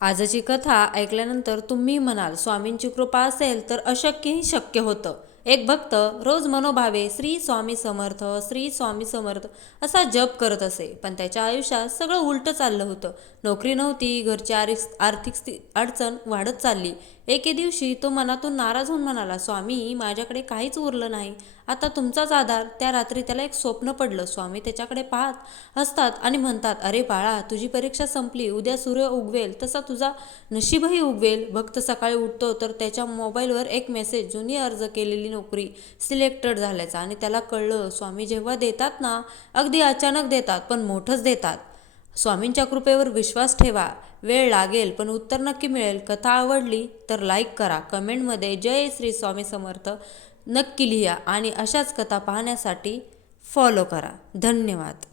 आजची कथा ऐकल्यानंतर तुम्ही म्हणाल स्वामींची कृपा असेल तर अशक्यही शक्य होतं. एक भक्त रोज मनोभावे श्री स्वामी समर्थ, श्री स्वामी समर्थ असा जप करत असे. पण त्याच्या आयुष्यात सगळं उलटं चाललं होतं. नोकरी नव्हती, घरची आर्थिक अडचण वाढत चालली. एके दिवशी तो मनातून नाराज होऊन म्हणाला, स्वामी माझ्याकडे काहीच उरलं नाही, आता तुमचाच आधार. त्या रात्री त्याला एक स्वप्न पडलं. स्वामी त्याच्याकडे पाहत असतात आणि म्हणतात, अरे बाळा, तुझी परीक्षा संपली, उद्या सूर्य उगवेल तसा तुझा नशीबही उगवेल. भक्त सकाळी उठतो तर त्याच्या मोबाईलवर एक मेसेज, जुनी अर्ज केलेली नोकरी सिलेक्टेड झाल्याचा. आणि त्याला कळलं, स्वामी जेव्हा देतात ना, अगदी अचानक देतात, पण मोठंच देतात. स्वामींच्या कृपेवर विश्वास ठेवा. वेळ लागेल पण उत्तर नक्की मिळेल. कथा आवडली तर लाईक करा, कमेंटमध्ये जय श्री स्वामी समर्थ नक्की लिहा आणि अशाच कथा पाहण्यासाठी फॉलो करा. धन्यवाद.